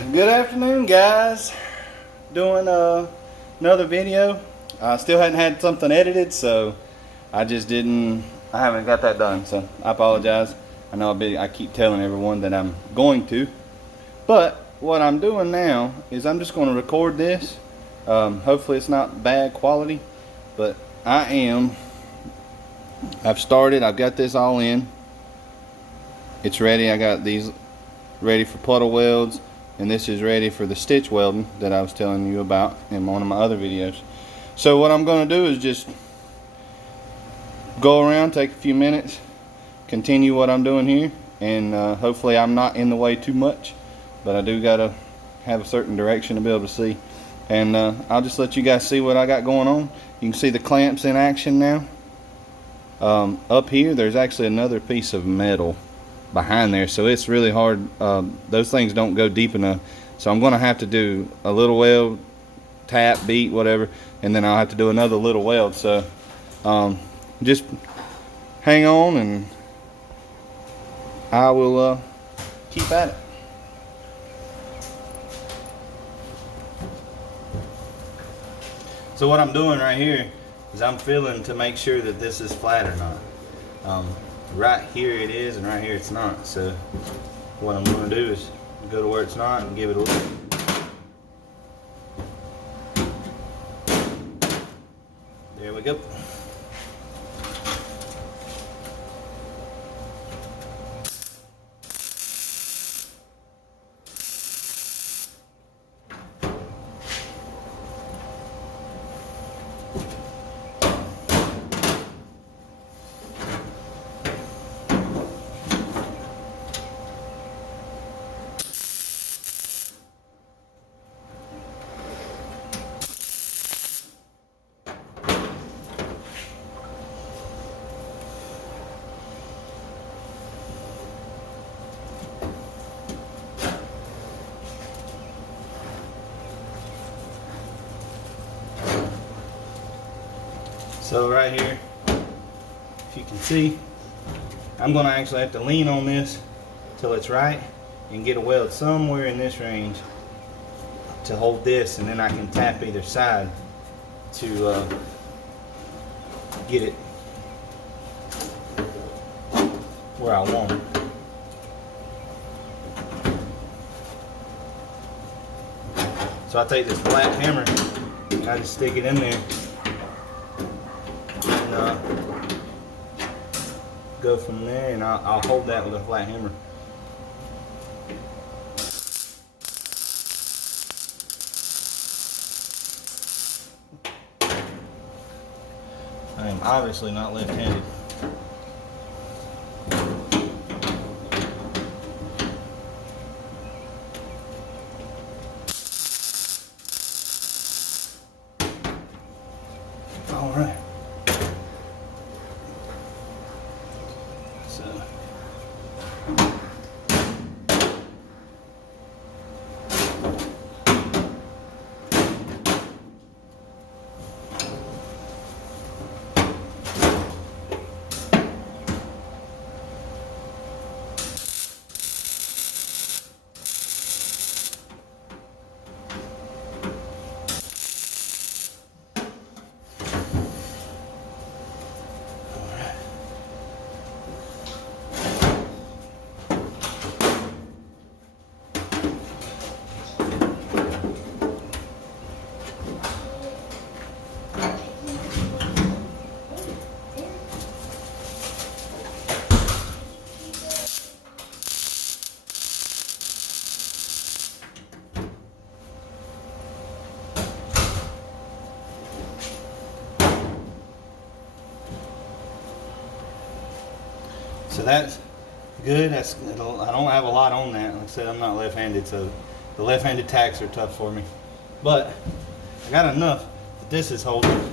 Good afternoon, guys. Doing another video. I still hadn't had something edited, so I haven't got that done, so I apologize. I know I keep telling everyone that I'm going to, but what I'm doing now is I'm just going to record this. Hopefully it's not bad quality, but I've got this all in. It's ready. I got these ready for puddle welds, and this is ready for the stitch welding that I was telling you about in one of my other videos. So what I'm going to do is just go around, take a few minutes, continue what I'm doing here, and hopefully I'm not in the way too much, but I do got to have a certain direction to be able to see. And I'll just let you guys see what I got going on. You can see the clamps in action now. Up here there's actually another piece of metal behind there, so it's really hard. Those things don't go deep enough, so I'm going to have to do a little weld, tap, beat, whatever, and then I'll have to do another little weld. So just hang on and I will keep at it. So what I'm doing right here is I'm feeling to make sure that this is flat or not. Right here it is, and right here it's not. So what I'm going to do is go to where it's not and give it a look. There we go. So right here, if you can see, I'm going to actually have to lean on this till it's right and get a weld somewhere in this range to hold this, and then I can tap either side to get it where I want it. So I take this flat hammer and I just stick it in there. Go from there, and I'll hold that with a flat hammer. I am obviously not left-handed. All right. So that's good. I don't have a lot on that. Like I said, I'm not left-handed, so the left-handed tacks are tough for me. But I got enough that this is holding,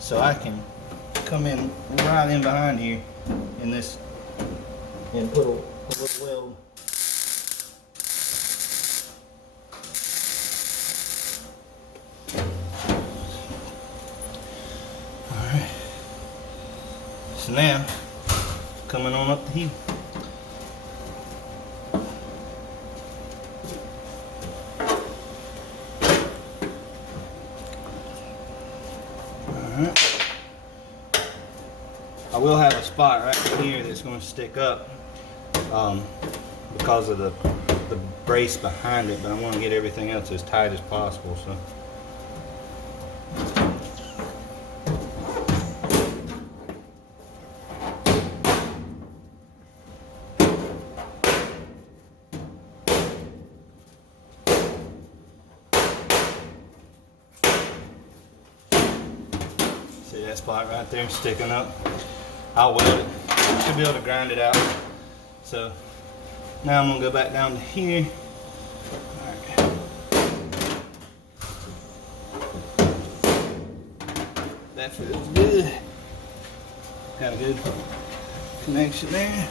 so I can come in right in behind here in this and put a little weld. All right. So now, coming on up the hill. Alright. I will have a spot right here that's going to stick up because of the brace behind it, but I want to get everything else as tight as possible. So. See that spot right there sticking up? I'll weld it. Should be able to grind it out. So now I'm gonna go back down to here. Alright. That feels good. Got a good connection there.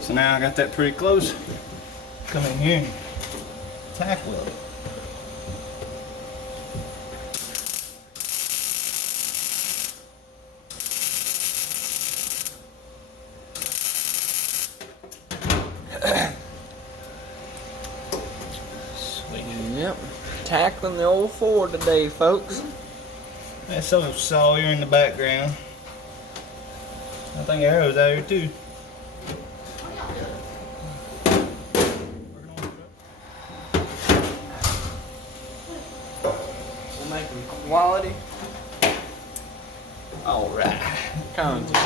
So now I got that pretty close. Come in here and tack weld it. Sweet. Yep. Tackling the old Ford today, folks. That's a Sawyer in the background. I think Arrow's out here too. We're making quality Alright. content.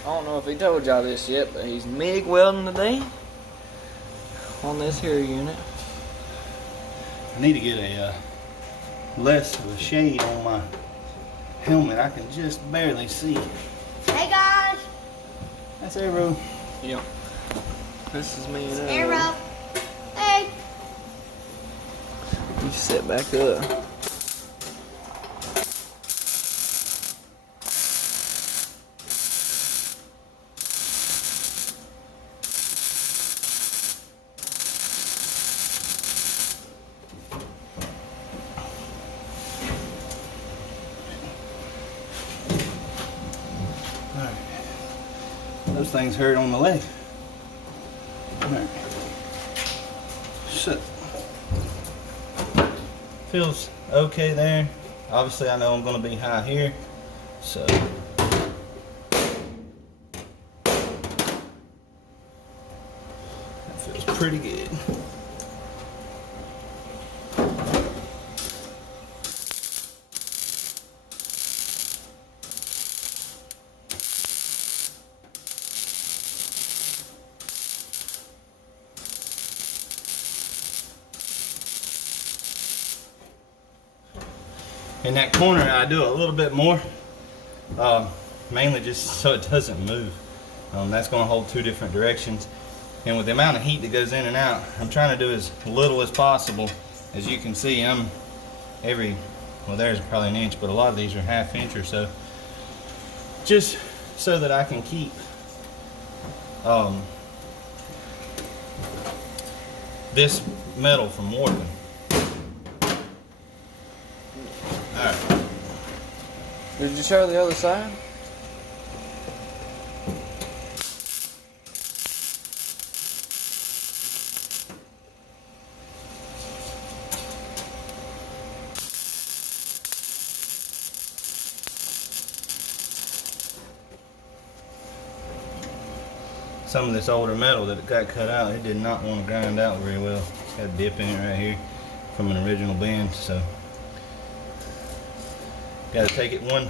I don't know if he told y'all this yet, but he's MIG welding today on this here unit. I need to get a less of a shade on my helmet. I can just barely see. Hey guys! That's Arrow. Yep. This is me and Arrow! Hey! You sit back up. Alright. Those things hurt on the leg. Alright. So, feels okay there. Obviously I know I'm going to be high here. So, that feels pretty good. In that corner I do a little bit more, mainly just so it doesn't move. That's going to hold two different directions, and with the amount of heat that goes in and out, I'm trying to do as little as possible. As you can see, I'm well, there's probably an inch, but a lot of these are ½ inch or so, just so that I can keep this metal from warping. Alright. Did you show the other side? Some of this older metal that got cut out, it did not want to grind out very well. It's got a dip in it right here. from an original bend, so got to take it one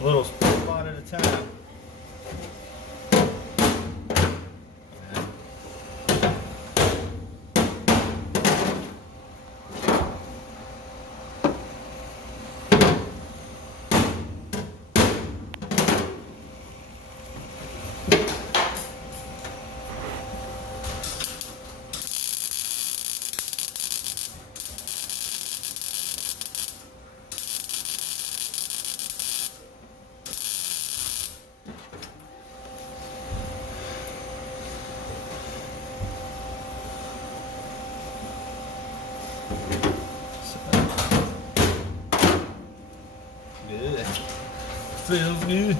little spot at a time. Good. Feels good.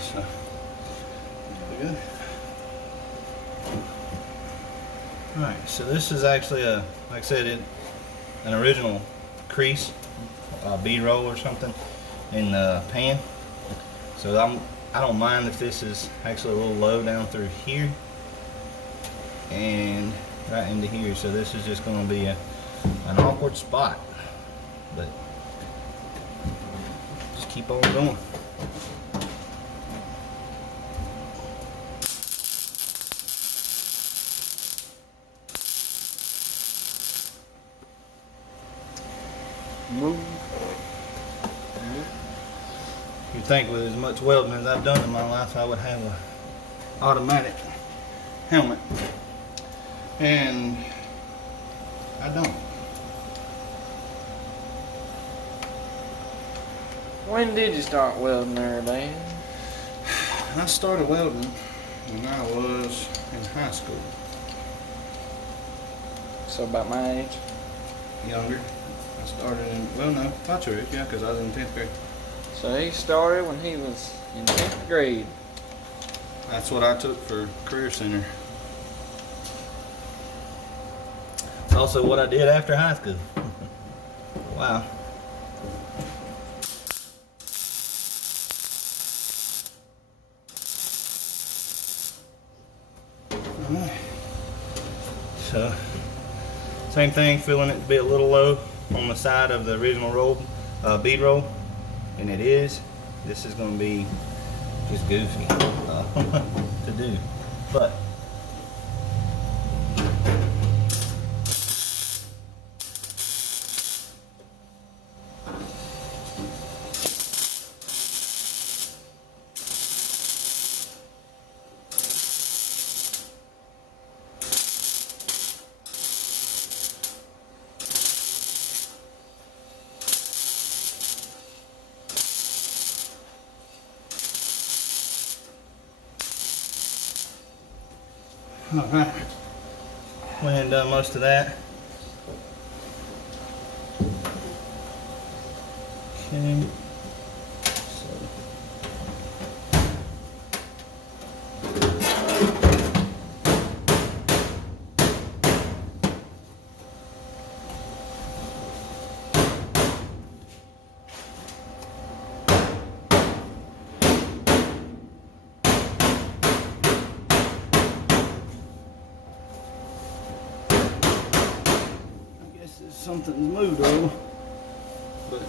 So, good. Alright, so this is actually a, like I said, an original crease, B-roll or something in the pan. So I don't mind if this is actually a little low down through here and right into here. So this is just going to be an awkward spot, but just keep on going. Move. You'd think with as much welding as I've done in my life, I would have an automatic helmet, and I don't. When did you start welding there, Dan? I started welding when I was in high school. So about my age. Younger. I started in, well, no, about your age, yeah, because I was in 10th grade. So he started when he was in 10th grade. That's what I took for Career Center. It's also what I did after high school. Wow. Alright. So, same thing, feeling it to be a little low on the side of the original roll, bead roll. And it is. This is going to be just goofy to do, but alright, went ahead and done most of that. Okay. Something's moved a little, but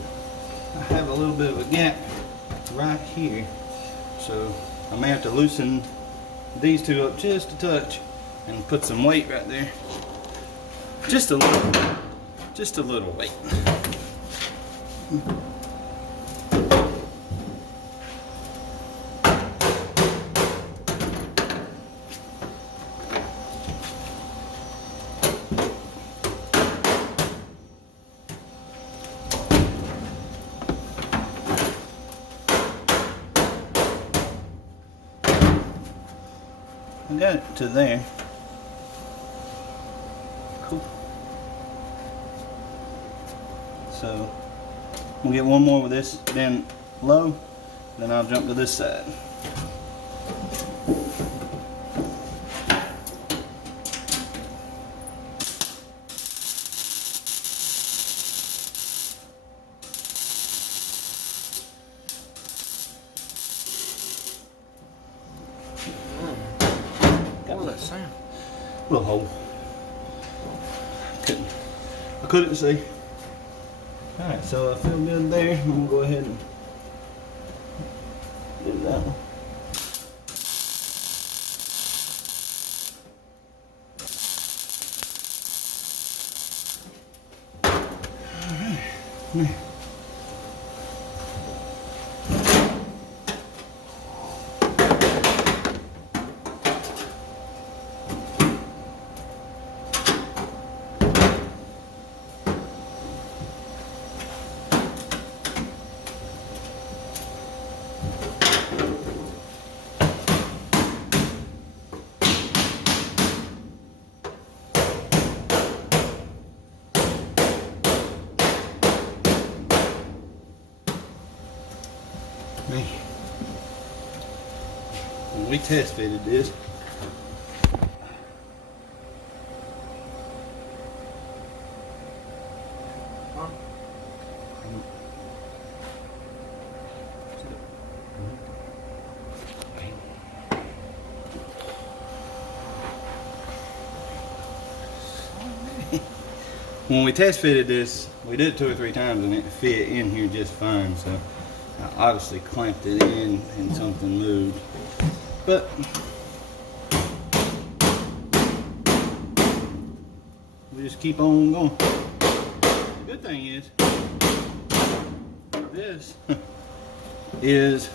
I have a little bit of a gap right here, so I may have to loosen these two up just a touch and put some weight right there, just a little weight. I got it to there. Cool. So we'll get one more with this then low, then I'll jump to this side. that sound? Little hole. I couldn't see. Alright, so I feel good there. I'm gonna go ahead and do that one. Alright. When we test fitted this, when we test fitted this, we did it 2 or 3 times and it fit in here just fine. So I obviously clamped it in and something moved. But we just keep on going. The good thing is, this is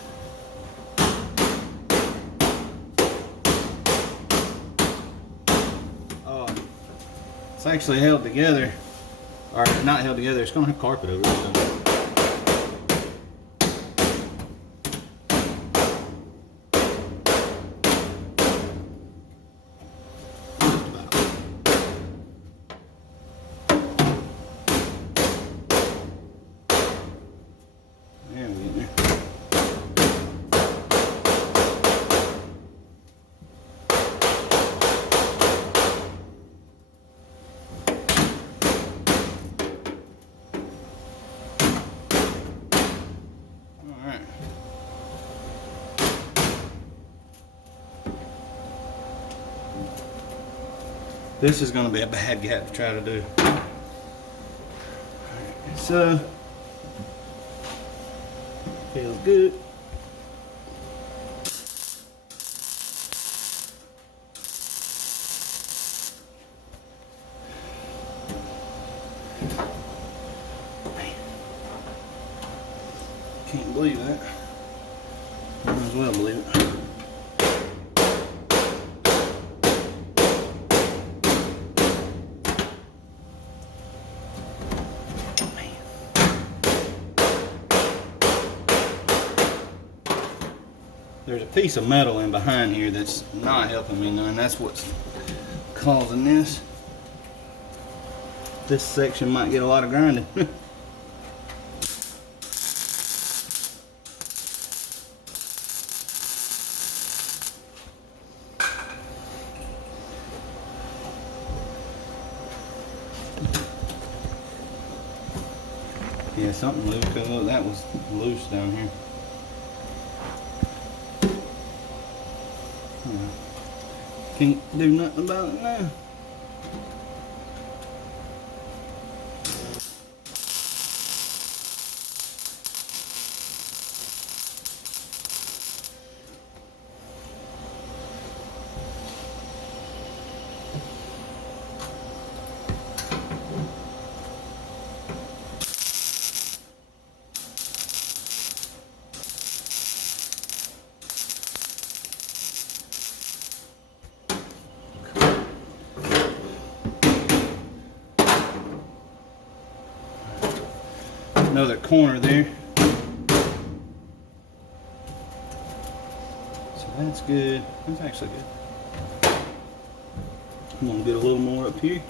it's actually held together, or not held together. It's gonna have carpet over it. So. This is going to be a bad gap to try to do. So, feels good. Can't believe that. Might as well believe it. There's a piece of metal in behind here that's not helping me none. That's what's causing this. This section might get a lot of grinding. Yeah, something loose, because look, that was loose down here. Can't do nothing about it now. Another corner there. So that's good. That's actually good. I'm gonna get a little more up here.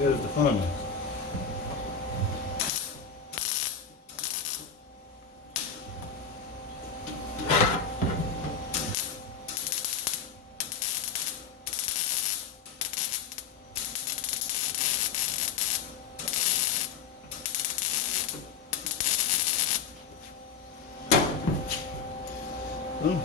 There's the fun. Ooh.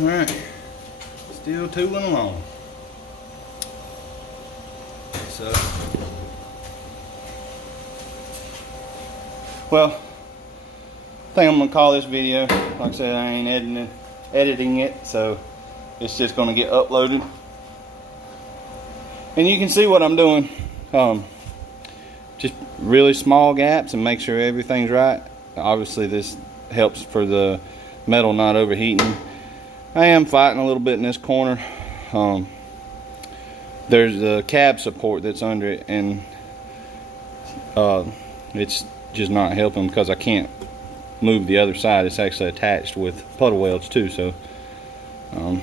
Alright, still tooling along. So, well, I think I'm gonna call this video. Like I said, I ain't editing it, so it's just gonna get uploaded. And you can see what I'm doing. Just really small gaps and make sure everything's right. Obviously this helps for the metal not overheating. I am fighting a little bit in this corner. There's a cab support that's under it, and it's just not helping because I can't move the other side. It's actually attached with puddle welds too, so it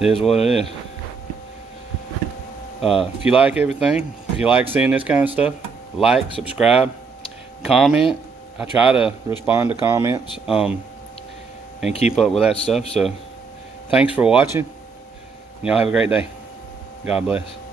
is what it is. If you like everything, if you like seeing this kind of stuff, like, subscribe, comment. I try to respond to comments and keep up with that stuff. So thanks for watching. Y'all have a great day. God bless.